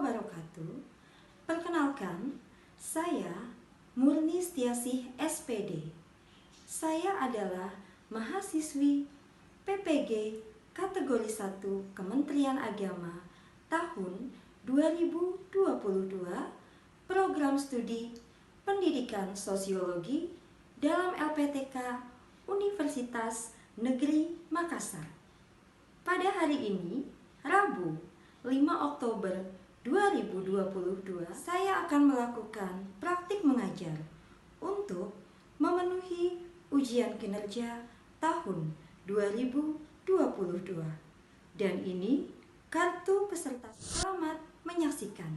wabarakatuh. Perkenalkan, saya Murni Setiasih SPD. Saya adalah mahasiswi PPG kategori 1 Kementerian Agama tahun 2022, program studi Pendidikan Sosiologi dalam LPTK Universitas Negeri Makassar. Pada hari ini, Rabu 5 Oktober 2022, saya akan melakukan praktik mengajar untuk memenuhi ujian kinerja tahun 2022. Dan ini kartu peserta. Selamat menyaksikan.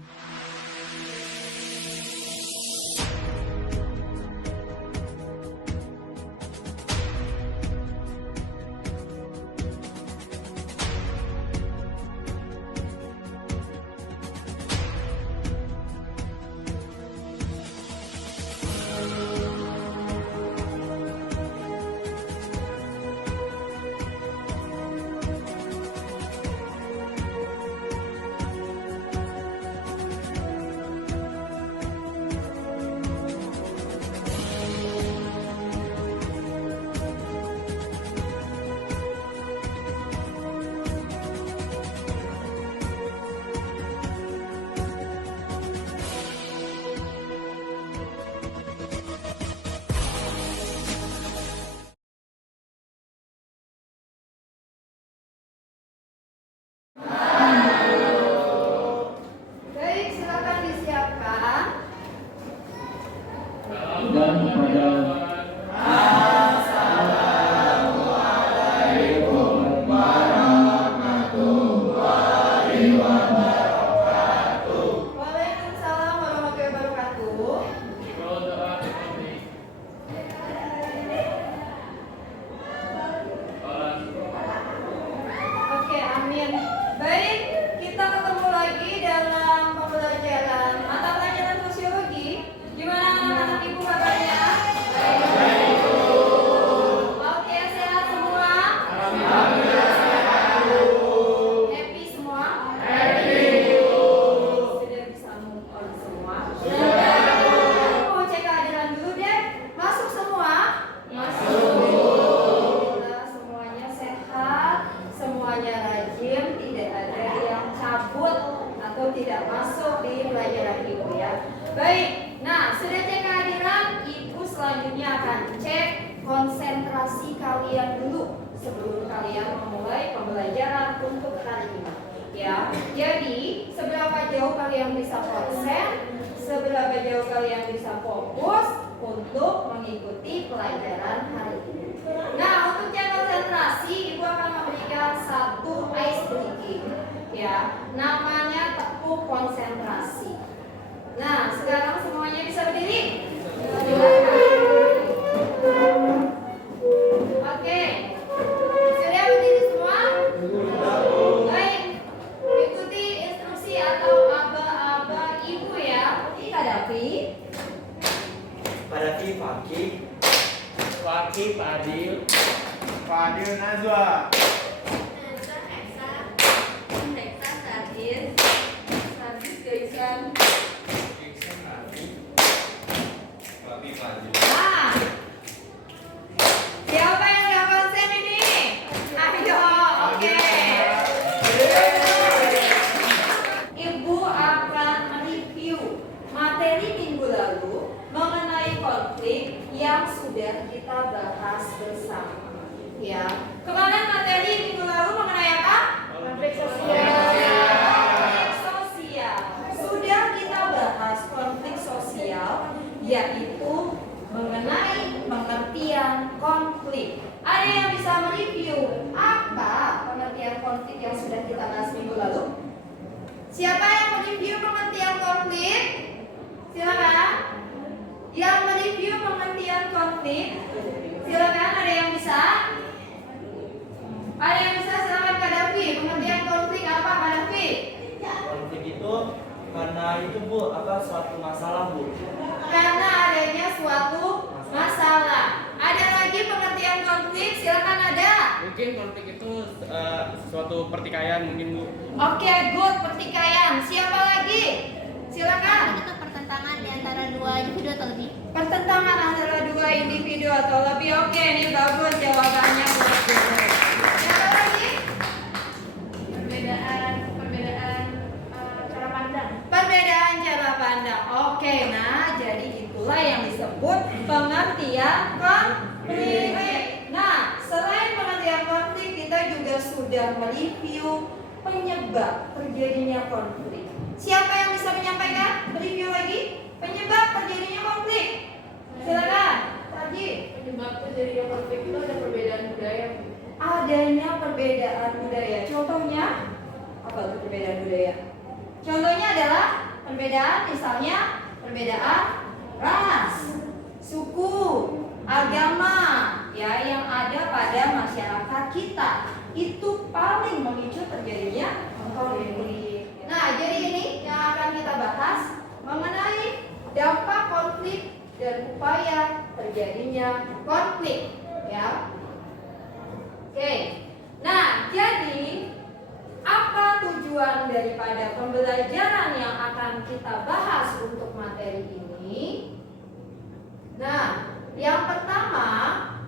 Baik, silakan disiapkan. Dan kepada Waalaikumsalam warahmatullahi wabarakatuh. Oke, amin. Baik, kita ketemu lagi dalam pembelajaran mata pelajaran sosiologi. Gimana anak-anak ibu kabarnya? Oke, sehat semua? Happy semua? Sudah bisa move on semua? Mau cek kehadiran dulu deh. Masuk semua? Alhamdulillah, semuanya sehat, semuanya rajin, tidak ada yang cabut atau tidak masuk di pelajaran ibu ya. Baik, nah sudah cek kehadiran, ibu selanjutnya akan cek konsentrasi kalian dulu sebelum kalian memulai pembelajaran untuk hari ini. Ya, jadi seberapa jauh kalian bisa konsen, seberapa jauh kalian bisa fokus untuk mengikuti pelajaran hari ini. Nah, untuk cek konsentrasi, ibu akan memberikan satu ice breaking, ya, namanya tepuk konsentrasi. Nah, sekarang semuanya bisa berdiri. Oke, sudah berdiri semua? Baik, ikuti instruksi atau aba-aba ibu ya. Kak Davi, Padafi Fakih, Fakih Fadil, Fadil Nazwa, Nesa Esa, Nesa Sadin, Sadis Gaisan. Iksan Nabi, Papi Fadil. Nah, siapa yang gak konsen ini? Ayo, oke. Ibu akan mereview materi minggu lalu mengenai konflik yang sudah kita bahas bersama. Ya, kemarin materi minggu lalu mengenai apa? Konflik sosial. Konflik sosial. Sudah kita bahas konflik sosial, yaitu mengenai pengertian konflik. Ada yang bisa mereview apa pengertian konflik yang sudah kita bahas minggu lalu? Siapa yang mereview pengertian konflik? Silakan. Yang mereview pengertian konflik, silakan. Ada yang bisa? Ada yang bisa? Silakan Kak Davi. Pengertian konflik apa Kak Davi? Konflik itu karena itu Bu, suatu masalah Bu. Karena adanya suatu masalah. Ada lagi pengertian konflik? Silakan ada. mungkin konflik itu suatu pertikaian mungkin Bu. Oke, good, pertikaian. Siapa lagi? Silakan. Itu pertentangan di antara dua individu atau lebih. Pertentangan antara dua individu atau lebih. Oke, ini bagus jawabannya. Siapa lagi? Perbedaan cara pandang. Perbedaan cara pandang. Oke, nah jadi itulah yang disebut pengertian konflik. Nah, selain pengertian konflik, kita juga sudah mereview penyebab terjadinya konflik. Siapa yang bisa menyampaikan? Review lagi penyebab terjadinya konflik. Silakan, Tarji. Penyebab terjadinya konflik itu ada perbedaan budaya. Adanya perbedaan budaya. Contohnya apa tuh perbedaan budaya? Contohnya adalah perbedaan, misalnya perbedaan ras, suku, agama, ya yang ada pada masyarakat kita. Itu paling memicu terjadinya konflik. Nah, jadi ini yang akan kita bahas mengenai dampak konflik dan upaya terjadinya konflik, ya. Oke. Nah, jadi apa tujuan daripada pembelajaran yang akan kita bahas untuk materi ini? Nah, yang pertama,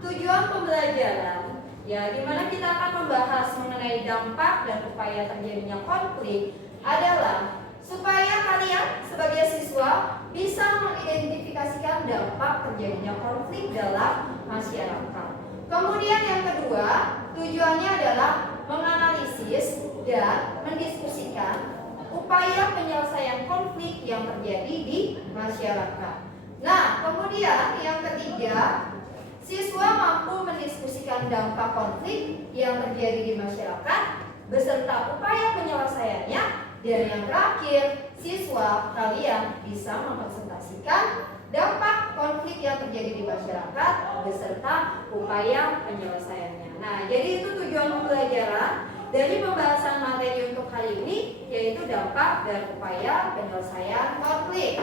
tujuan pembelajaran ya di mana kita akan membahas mengenai dampak dan upaya terjadinya konflik adalah supaya kalian sebagai siswa bisa mengidentifikasikan dampak terjadinya konflik dalam masyarakat. Kemudian yang kedua, tujuannya adalah menganalisis dan mendiskusikan upaya penyelesaian konflik yang terjadi di masyarakat. Nah, kemudian yang ketiga, siswa mampu mendiskusikan dampak konflik yang terjadi di masyarakat beserta upaya penyelesaiannya. Dan yang terakhir, siswa kalian bisa mempresentasikan dampak konflik yang terjadi di masyarakat beserta upaya penyelesaiannya. Nah, jadi itu tujuan pembelajaran dari pembahasan materi untuk kali ini, yaitu dampak dan upaya penyelesaian konflik.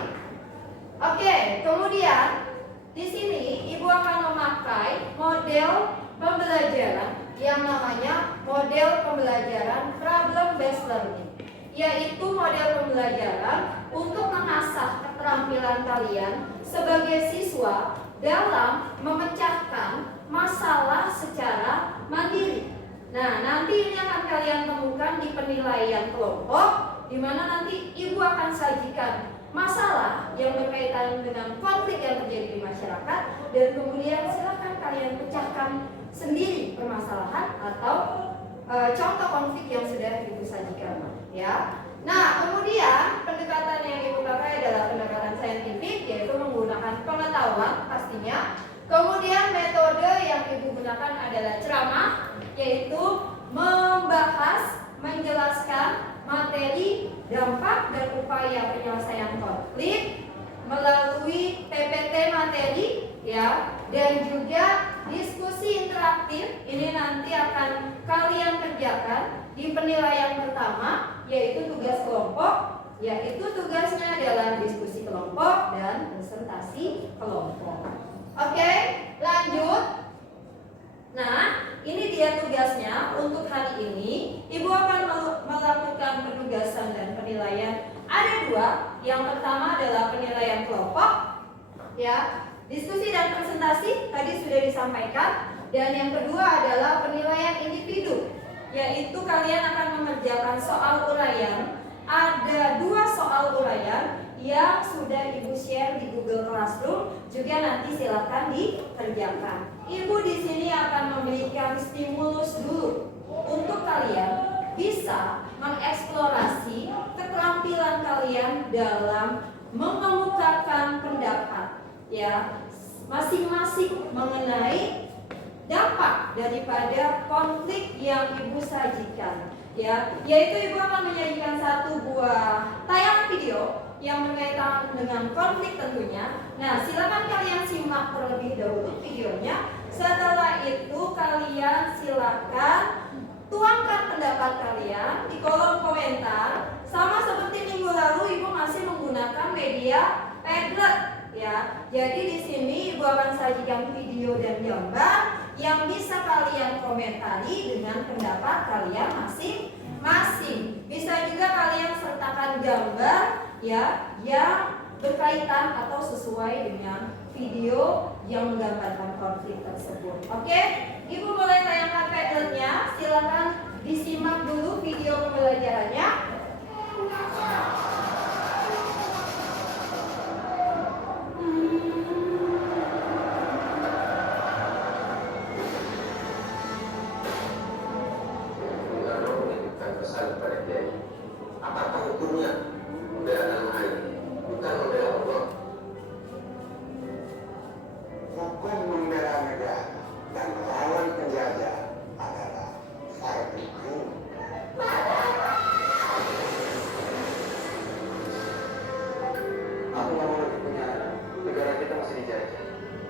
Oke, kemudian di sini Ibu akan memakai model pembelajaran yang namanya model pembelajaran problem based learning, yaitu model pembelajaran untuk mengasah keterampilan kalian sebagai siswa dalam memecahkan masalah secara mandiri. Nah, nanti ini akan kalian temukan di penilaian kelompok, di mana nanti Ibu akan sajikan masalah yang berkaitan dengan konflik yang terjadi di masyarakat, dan kemudian silakan kalian pecahkan sendiri permasalahan atau contoh konflik yang sudah Ibu sajikan, ya. Nah, kemudian pendekatan yang Ibu pakai adalah pendekatan saintifik, yaitu menggunakan pengetahuan pastinya. Kemudian metode yang Ibu gunakan adalah ceramah, yaitu membahas, menjelaskan materi, dampak dan upaya penyelesaian konflik melalui PPT materi, ya, dan juga diskusi interaktif. Ini nanti akan kalian kerjakan di penilaian pertama, yaitu tugas kelompok, yaitu tugasnya adalah diskusi kelompok dan presentasi kelompok. Oke, lanjut. Nah, ini dia tugasnya untuk hari ini. Ibu akan melakukan penugasan dan penilaian. Ada dua. Yang pertama adalah penilaian kelompok, ya, diskusi dan presentasi tadi sudah disampaikan. Dan yang kedua adalah penilaian individu, yaitu kalian akan mengerjakan soal uraian. Ada dua soal uraian yang sudah Ibu share di Google Classroom, juga nanti silakan dikerjakan. Ibu di sini akan memberikan stimulus dulu untuk kalian bisa mengeksplorasi keterampilan kalian dalam mengemukakan pendapat, ya, masing-masing mengenai dampak daripada konflik yang Ibu sajikan, ya, yaitu Ibu akan menyajikan satu buah tayangan video yang berkaitan dengan konflik tentunya. Nah, silakan kalian simak terlebih dahulu videonya. Setelah itu kalian silakan tuangkan pendapat kalian di kolom komentar. Sama seperti minggu lalu Ibu masih menggunakan media Padlet, ya. Jadi di sini Ibu akan sajikan video dan gambar yang bisa kalian komentari dengan pendapat kalian masing-masing. Bisa juga kalian sertakan gambar ya yang berkaitan atau sesuai dengan video yang menggambarkan konflik tersebut. Oke, Ibu mulai tayangkan Padletnya. Silakan disimak dulu video pembelajarannya. Pesan kepada Kiai, apakah hukumnya membela tanah air bukan membela Allah? Hukum membela negara dan melawan penjajah adalah fardu ain. Aku nggak mau lagi punya negara kita masih dijajah.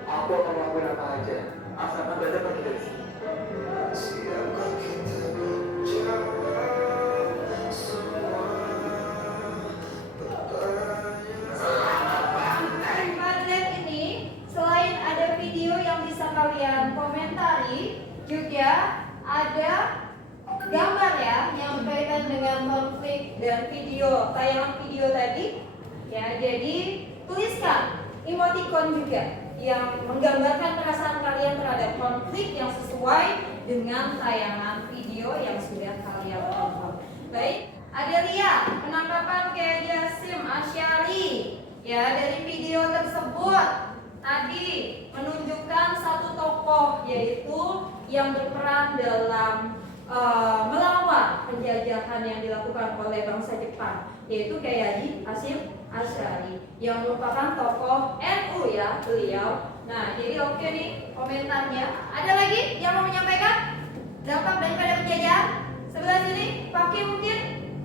Aku akan melakukan apa aja asalkan belajar pergi dari sini. Siapkah kita menjawab semua pertanyaan? Di Padlet ini selain ada video yang bisa kalian komentari, juga ada gambar ya yang berkaitan dengan konflik dan video, tayangan video tadi. Ya, jadi tuliskan emoticon juga yang menggambarkan perasaan kalian terhadap konflik yang sesuai dengan tayangan video yang sudah kalian tonton. Baik, Adelia, penangkapan Kiai Hasyim Asy'ari ya dari video tersebut tadi menunjukkan satu tokoh yaitu yang berperan dalam melawan penjajahan yang dilakukan oleh bangsa Jepang, yaitu Kiai Hasyim Asy'ari yang merupakan tokoh NU ya beliau. Nah, jadi oke nih komentarnya. Ada lagi yang mau menyampaikan dampak daripada penjajahan? Sebelah sini, Paki mungkin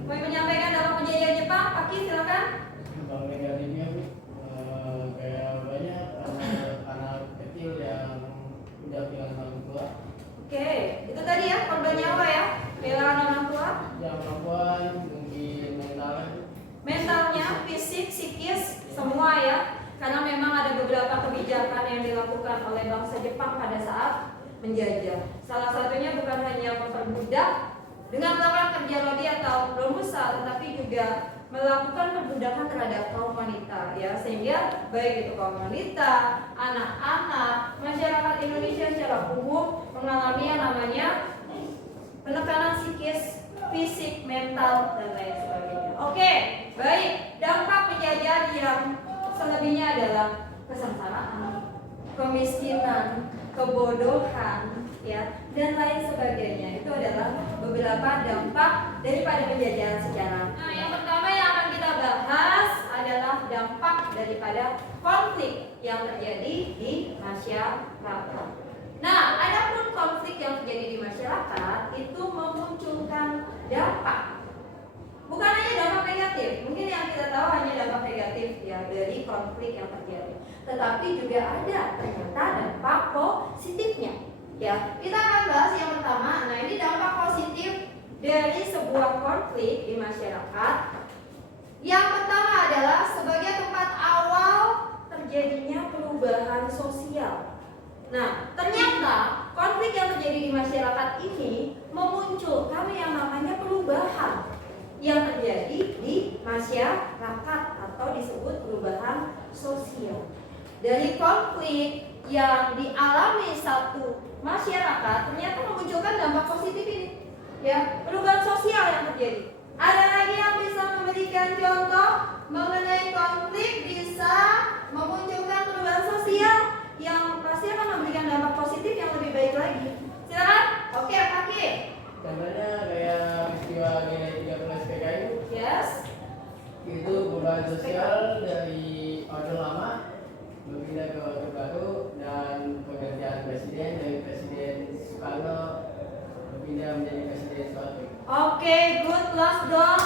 mau menyampaikan dampak penjajahan Jepang. Paki silakan. Dampak negatifnya kayak banyak anak kecil yang udah kehilangan orang tua. Oke, itu tadi ya korban nyawa ya, kehilangan orang tua. Yang perempuan mungkin Mentalnya, fisik, psikis, semua ya. Karena memang ada beberapa kebijakan yang dilakukan oleh bangsa Jepang pada saat menjajah. Salah satunya bukan hanya memperbudak dengan melakukan kerja lodi atau romusa, tetapi juga melakukan perbudakan terhadap kaum wanita ya, sehingga baik itu kaum wanita, anak-anak, masyarakat Indonesia secara umum mengalami yang namanya penekanan psikis, fisik, mental dan lain sebagainya. Oke, baik. Dampak penjajahan yang selebihnya adalah kesengsaraan, kemiskinan, kebodohan, ya, dan lain sebagainya. Itu adalah beberapa dampak daripada penjajahan sejarah. Nah, yang pertama yang akan kita bahas adalah dampak daripada konflik yang terjadi di masyarakat. Nah, adapun konflik yang terjadi di masyarakat itu memunculkan dampak. Bukan hanya dampak negatif, mungkin yang kita tahu hanya dampak negatif ya dari konflik yang terjadi, tetapi juga ada ternyata dampak positifnya. Ya, kita akan bahas yang pertama. Nah, ini dampak positif dari sebuah konflik di masyarakat. Yang pertama adalah sebagai tempat awal terjadinya perubahan sosial. Nah, ternyata konflik yang terjadi di masyarakat ini memunculkan yang namanya perubahan yang terjadi di masyarakat atau disebut perubahan sosial. Dari konflik yang dialami satu masyarakat ternyata memunculkan dampak positif ini, ya, perubahan sosial yang terjadi. Ada lagi yang bisa memberikan contoh mengenai konflik bisa memunculkan perubahan sosial yang pasti akan memberikan dampak positif yang lebih baik lagi. Silakan. Oke, Paki. Contohnya kayak peristiwa G13 PKI. Yes. Itu perubahan sosial dari orde lama berpindah ke orde baru dan pekerjaan presiden dari Presiden Soekarno berpindah menjadi Presiden Soeharto. Oke, good luck dong.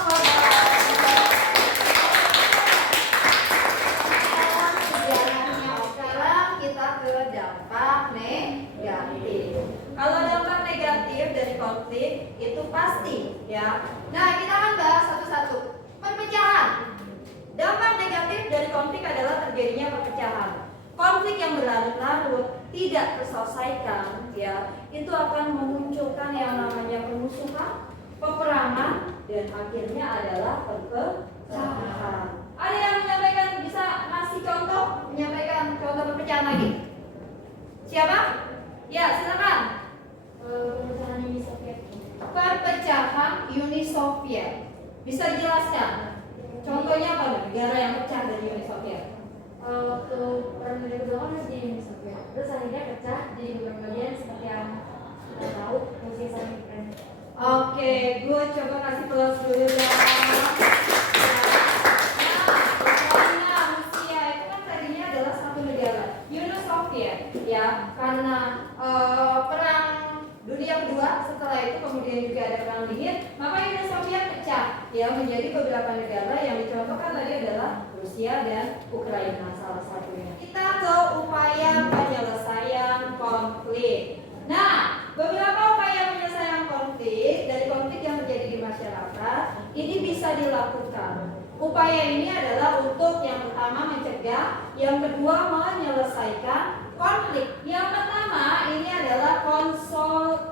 Sekarang kita ke dampak negatif. Kalau dampak negatif dari konflik itu pasti ya. Nah, kita akan bahas satu-satu. Perpecahan. Dampak negatif dari konflik adalah terjadinya perpecahan. Konflik yang berlarut-larut tidak terselesaikan ya, itu akan memunculkan akhirnya adalah perpecahan. Ada yang menyampaikan, bisa ngasih contoh, menyampaikan contoh perpecahan lagi? Siapa? Ya, silakan. Pemecahan Uni Soviet. Perpecahan Uni Soviet. Bisa dijelaskan? Contohnya apa nih? Negara yang pecah dari Uni Soviet. Waktu Perang Dunia Kedua kan masih di Uni Soviet. Terus akhirnya pecah jadi beberapa bagian seperti yang kita tahu Rusia sama Ukraina. Oke, gue coba kasih plus dulu ya. Ukraina, Rusia itu kan tadinya adalah satu negara, Uni Soviet, ya, karena perang dunia kedua. Setelah itu kemudian juga ada perang dingin, maka Uni Soviet pecah, ya, menjadi beberapa negara yang dicontohkan tadi adalah Rusia dan Ukraina salah satunya. Kita ke upaya penyelesaian konflik. Nah, beberapa upaya penyelesaian konflik dari konflik yang terjadi di masyarakat ini bisa dilakukan. Upaya ini adalah untuk yang pertama mencegah, yang kedua menyelesaikan konflik. Yang pertama ini adalah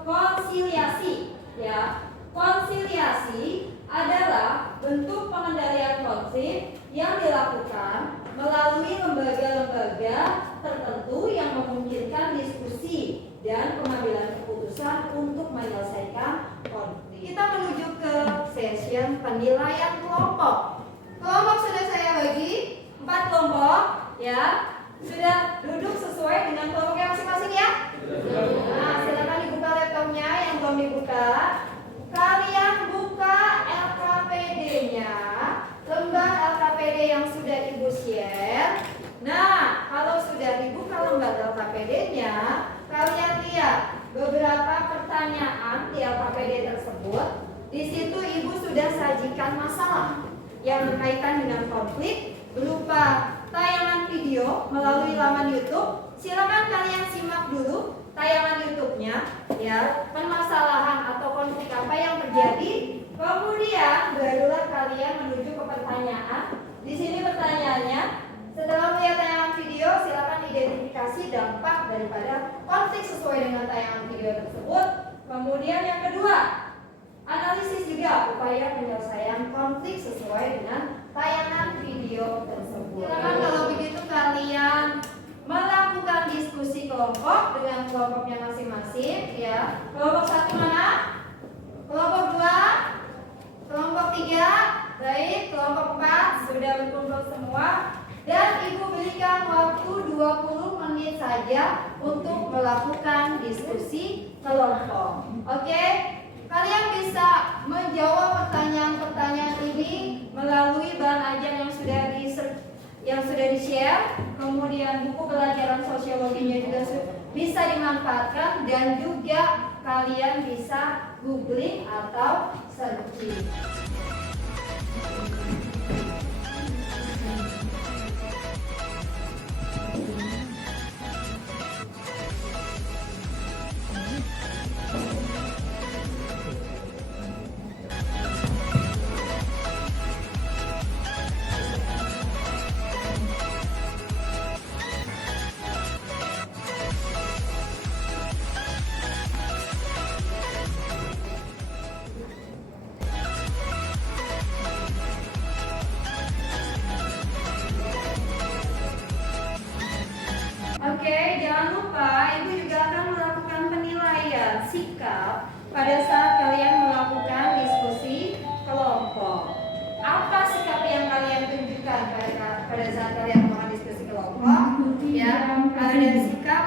konsiliasi, ya. Konsiliasi adalah bentuk pengendalian konflik yang dilakukan melalui lembaga-lembaga tertentu yang memungkinkan diskusi dan pengambilan keputusan untuk menyelesaikan konflik. Kita menuju ke session penilaian kelompok. Kelompok sudah saya bagi 4 kelompok, ya. Sudah duduk sesuai dengan kelompoknya masing-masing, ya. Nah, silakan dibuka laptopnya yang belum dibuka. Kalian buka LKPD-nya, lembar LKPD yang sudah Ibu share. Nah, kalau sudah dibuka lembar LKPD-nya, kalian lihat beberapa pertanyaan di LKPD tersebut. Di situ Ibu sudah sajikan masalah yang berkaitan dengan konflik berupa tayangan video melalui laman YouTube. Silakan kalian simak dulu tayangan YouTube-nya, ya, permasalahan atau konflik apa yang terjadi. Kemudian barulah kalian menuju ke pertanyaan. Di sini pertanyaannya, setelah melihat tayangan video, silakan identifikasi dampak daripada konflik sesuai dengan tayangan video tersebut. Kemudian yang kedua, analisis juga upaya penyelesaian konflik sesuai dengan tayangan video tersebut. Silakan kalau begitu kalian melakukan diskusi kelompok dengan kelompoknya masing-masing, ya. Kelompok 1 mana? Kelompok 2? Kelompok 3? Baik, kelompok 4 sudah berkumpul semua. Dan Ibu berikan waktu 20 menit saja untuk melakukan diskusi kelompok. Oke? Kalian bisa menjawab pertanyaan-pertanyaan ini melalui bahan ajar yang sudah di-share. Kemudian buku pelajaran sosiologinya juga bisa dimanfaatkan, dan juga kalian bisa googling atau searching. Oke, jangan lupa Ibu juga akan melakukan penilaian sikap pada saat kalian melakukan diskusi kelompok. Apa sikap yang kalian tunjukkan pada saat kalian melakukan diskusi kelompok? Ya, ada sikap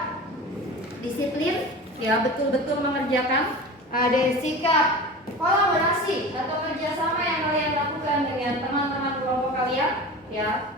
disiplin, ya, betul-betul mengerjakan. Ada sikap kolaborasi atau kerjasama yang kalian lakukan dengan teman-teman kelompok kalian, ya.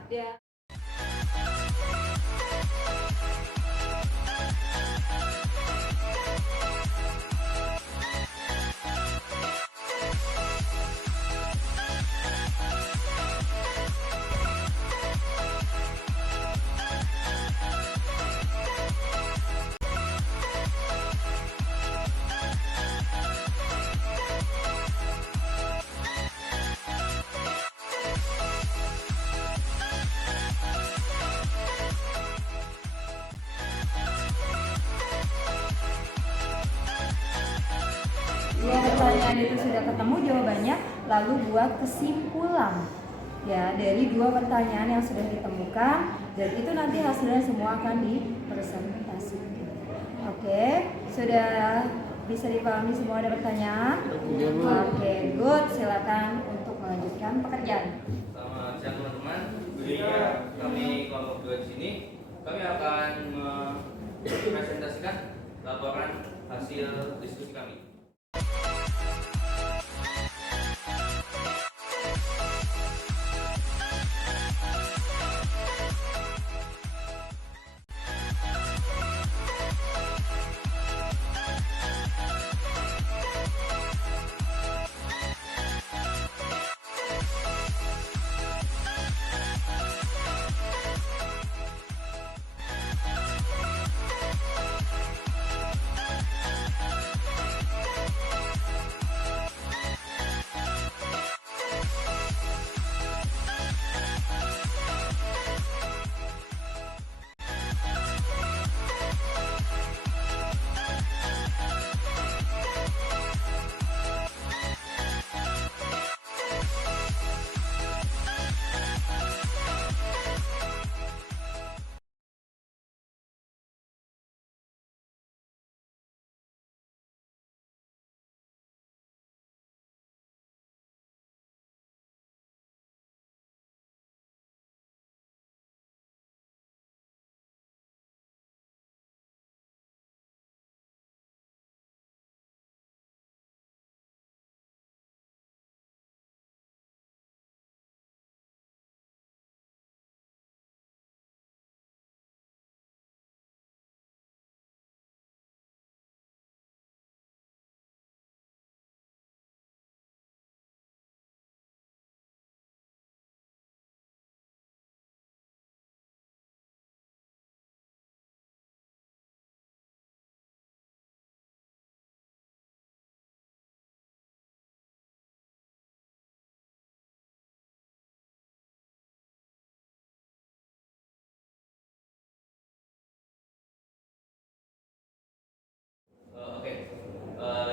pertanyaan itu sudah ketemu jawabannya, lalu buat kesimpulan ya dari 2 pertanyaan yang sudah ditemukan, dan itu nanti hasilnya semua akan dipresentasikan. Oke, sudah bisa dipahami semua, ada pertanyaan? Oke, good. Silakan untuk melanjutkan pekerjaan. Selamat siang teman-teman. Begini kami kelompok 2 di sini, kami akan mempresentasikan laporan hasil diskusi kami.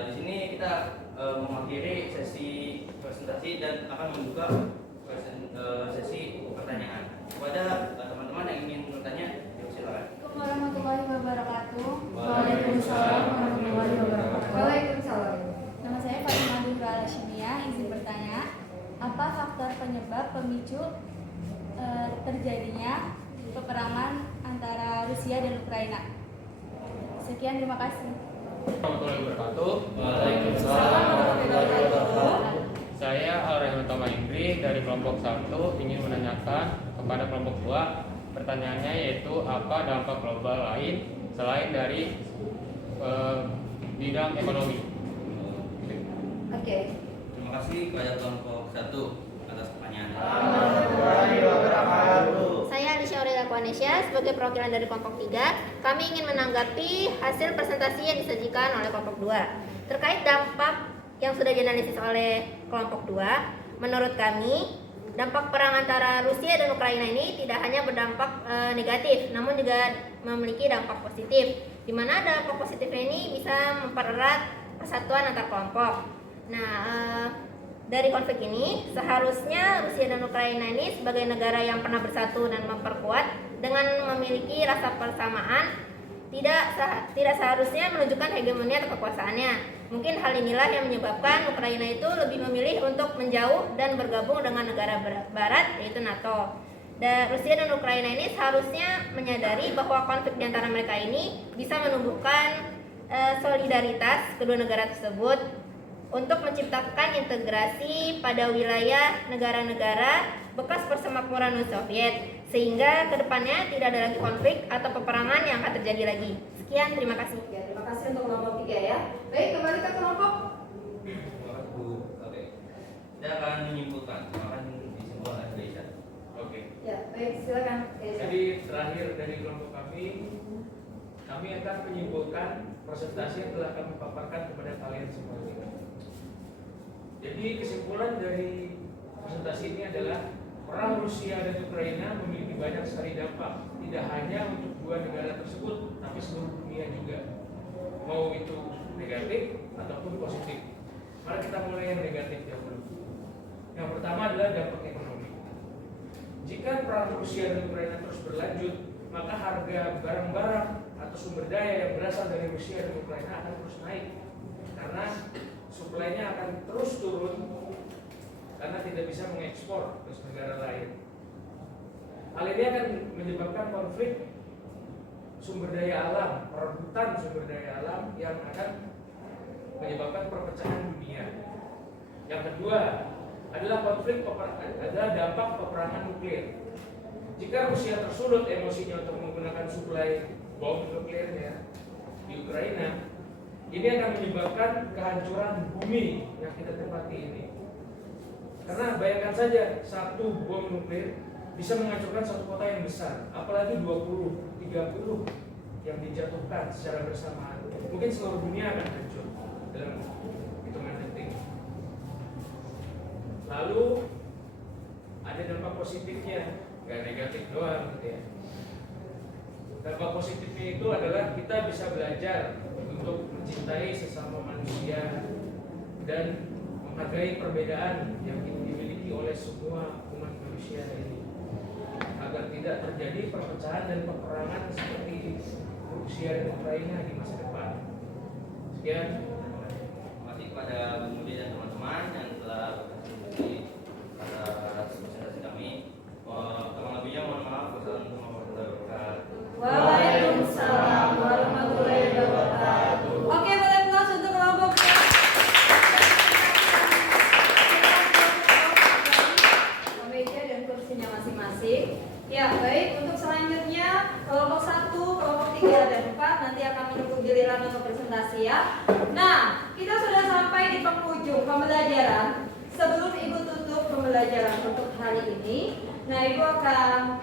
Di sini kita mengakhiri sesi presentasi dan akan membuka sesi pertanyaan. Kepada teman-teman yang ingin bertanya, silakan. Assalamualaikum warahmatullahi wabarakatuh. Waalaikumsalam warahmatullahi wabarakatuh. Waalaikumsalam. Nama saya Fatimah Duhra Alashimia. Izin bertanya, apa faktor penyebab pemicu terjadinya peperangan antara Rusia dan Ukraina? Sekian, terima kasih. Warahmatullahi wabarakatuh. Waalaikumsalam warahmatullahi wabarakatuh. Saya Al-Rahman Toma Indri dari kelompok 1 ingin menanyakan kepada kelompok 2. Pertanyaannya yaitu apa dampak global lain selain dari bidang ekonomi. Oke. Terima kasih kepada kelompok 1 atas pertanyaannya. Saya Alicia Aurelia Kwanesya sebagai perwakilan dari kelompok 3. Kami ingin menanggapi hasil presentasi yang disajikan oleh kelompok 2 terkait dampak yang sudah dianalisis oleh kelompok 2. Menurut kami, dampak perang antara Rusia dan Ukraina ini tidak hanya berdampak negatif, namun juga memiliki dampak positif, di mana dampak positifnya ini bisa mempererat persatuan antar kelompok. Nah, dari konflik ini seharusnya Rusia dan Ukraina ini sebagai negara yang pernah bersatu dan memperkuat dengan memiliki rasa persamaan tidak seharusnya menunjukkan hegemoni atau kekuasaannya. Mungkin hal inilah yang menyebabkan Ukraina itu lebih memilih untuk menjauh dan bergabung dengan negara barat yaitu NATO. Dan Rusia dan Ukraina ini seharusnya menyadari bahwa konflik di antara mereka ini bisa menumbuhkan solidaritas kedua negara tersebut untuk menciptakan integrasi pada wilayah negara-negara bekas persemakmuran Uni Soviet, sehingga kedepannya tidak ada lagi konflik atau peperangan yang akan terjadi lagi. Sekian, terima kasih. Ya, terima kasih untuk kelompok 3 ya. Baik, kembali ke kelompok. Oke. Saya akan menyimpulkan. Akan disimpulkan Aisyah. Oke. Ya, baik, silakan. Jadi terakhir dari kelompok kami akan menyimpulkan presentasi yang telah kami paparkan kepada kalian semua. Jadi kesimpulan dari presentasi ini adalah perang Rusia dan Ukraina memiliki banyak sekali dampak, tidak hanya untuk dua negara tersebut, tapi seluruh dunia juga, mau itu negatif ataupun positif. Mari kita mulai yang negatif dahulu. Yang pertama adalah dampak ekonomi. Jika perang Rusia dan Ukraina terus berlanjut, maka harga barang-barang atau sumber daya yang berasal dari Rusia dan Ukraina akan terus naik karena suplainya akan terus turun karena tidak bisa mengekspor ke negara lain. Hal ini akan menyebabkan konflik sumber daya alam, perebutan sumber daya alam yang akan menyebabkan perpecahan dunia. Yang kedua adalah adalah dampak peperangan nuklir. Jika Rusia tersulut emosinya untuk menggunakan suplai bom nuklirnya di Ukraina, ini akan menyebabkan kehancuran bumi yang kita tempati ini. Karena bayangkan saja, satu bom nuklir bisa menghancurkan satu kota yang besar, apalagi 20, 30 yang dijatuhkan secara bersamaan. Mungkin seluruh dunia akan hancur dalam hitungan detik. Lalu ada dampak positifnya, gak negatif doang gitu ya. Dampak positifnya itu adalah kita bisa belajar untuk mencintai sesama manusia dan menghargai perbedaan yang dimiliki oleh semua umat manusia ini, agar tidak terjadi perpecahan dan peperangan seperti Rusia dan Ukraina di masa depan. Sekian. Terima kasih kepada Bu Mudi dan teman-teman yang telah berkontribusi pada presentasi kami. Kurang lebihnya mohon maaf. Wassalamualaikum warahmatullahi wabarakatuh. Waalaikumsalam warahmatullahi wabarakatuh. Oke, boleh plus untuk kelompok meja dan kursinya masing-masing. Ya, baik. Untuk selanjutnya kelompok 1, kelompok 3 dan 4 nanti akan menunggu giliran untuk presentasi ya. Nah, kita sudah sampai di penghujung pembelajaran. Sebelum Ibu tutup pembelajaran untuk hari ini, nah Ibu akan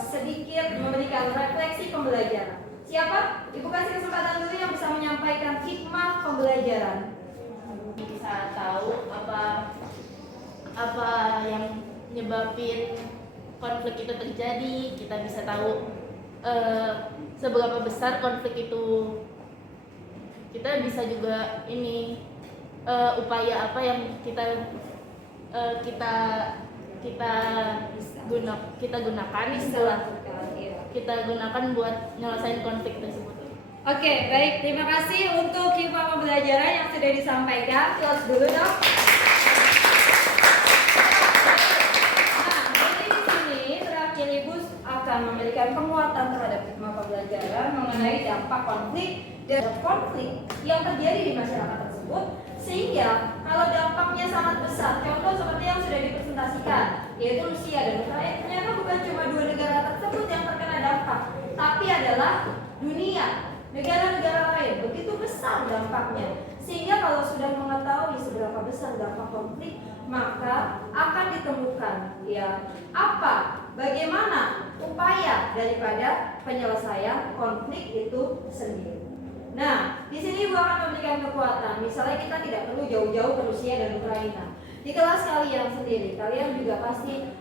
sedikit memberikan refleksi pembelajaran. Siapa? Ibu kasih kesempatan dulu yang bisa menyampaikan hikmah pembelajaran. Bisa tahu apa yang nyebabin konflik itu terjadi, kita bisa tahu seberapa besar konflik itu. Kita bisa juga ini upaya apa yang kita gunakan buat nyelesain konflik tersebut. Oke, baik. Terima kasih untuk hikmah pembelajaran yang sudah disampaikan. Close dulu dong. Nah, jadi di sini terakhir Ibu akan memberikan penguatan terhadap hikmah pembelajaran mengenai dampak konflik dan konflik yang terjadi di masyarakat tersebut, sehingga kalau dampaknya sangat besar, contoh seperti yang sudah dipresentasikan, yaitu Rusia dan Ukraina, ternyata bukan cuma dua negara tersebut yang terkena dampak, tapi adalah dunia, negara-negara lain. Begitu besar dampaknya, sehingga kalau sudah mengetahui seberapa besar dampak konflik, maka akan ditemukan ya bagaimana upaya daripada penyelesaian konflik itu sendiri. Nah, di sini Ibu akan memberikan kekuatan. Misalnya kita tidak perlu jauh-jauh ke Rusia dan Ukraina. Di kelas kalian sendiri, kalian juga pasti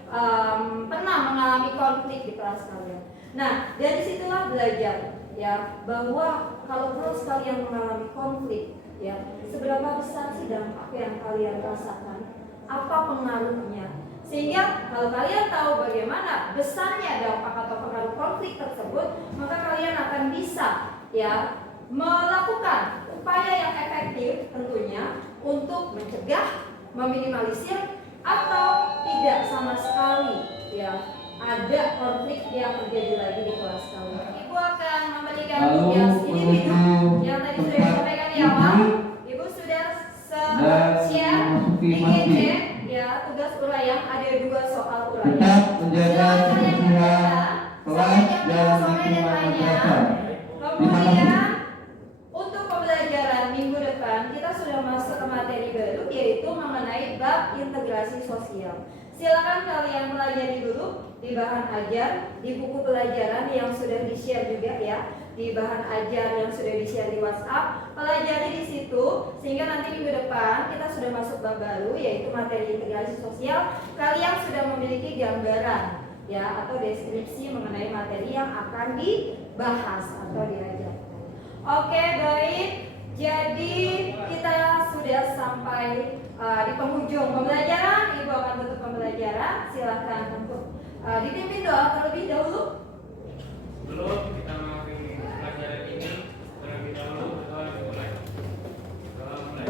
pernah mengalami konflik di kelas kalian. Nah, dari situlah belajar ya bahwa kalau kelas kalian mengalami konflik, ya seberapa besar sih dampak yang kalian rasakan, apa pengaruhnya, sehingga kalau kalian tahu bagaimana besarnya dampak atau pengaruh konflik tersebut, maka kalian akan bisa ya melakukan upaya yang efektif tentunya untuk mencegah, meminimalisir atau tidak sama sekali ya ada konflik yang terjadi lagi di kelas kalian. Ibu akan memberikan tugas individu yang tadi sudah disampaikan di awal. Ibu sudah share IGC ya, tugas uraian, ada 2 soal uraian. Silakan kalian kerjakan sampai jam 5 sore deadline-nya. Kemudian untuk pembelajaran minggu depan kita sudah masuk ke materi baru, yaitu mengenai bab integrasi sosial. Silakan kalian pelajari dulu di bahan ajar, di buku pelajaran yang sudah di-share juga ya, di bahan ajar yang sudah di-share di WhatsApp. Pelajari di situ sehingga nanti minggu depan kita sudah masuk bab baru, yaitu materi integrasi sosial. Kalian sudah memiliki gambaran ya atau deskripsi mengenai materi yang akan dibahas atau diajarkan. Oke, baik. Jadi kita sudah sampai sampai di penghujung pembelajaran. Ibu akan tutup pembelajaran. Silakan untuk dipimpin doa terlebih dahulu. Sebelum kita mengakhiri pelajaran ini, terlebih dahulu berdoa dimulai. Doa mulai.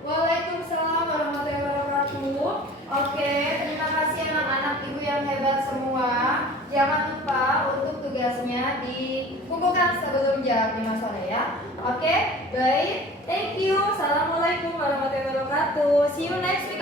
Waalaikumsalam warahmatullahi wabarakatuh. Oke, terima kasih anak-anak ibu yang hebat semua. Jangan lupa untuk tugasnya dikumpulkan sebelum jam 5 sore ya. Oke, baik. Thank you. Assalamualaikum warahmatullahi wabarakatuh. See you next week.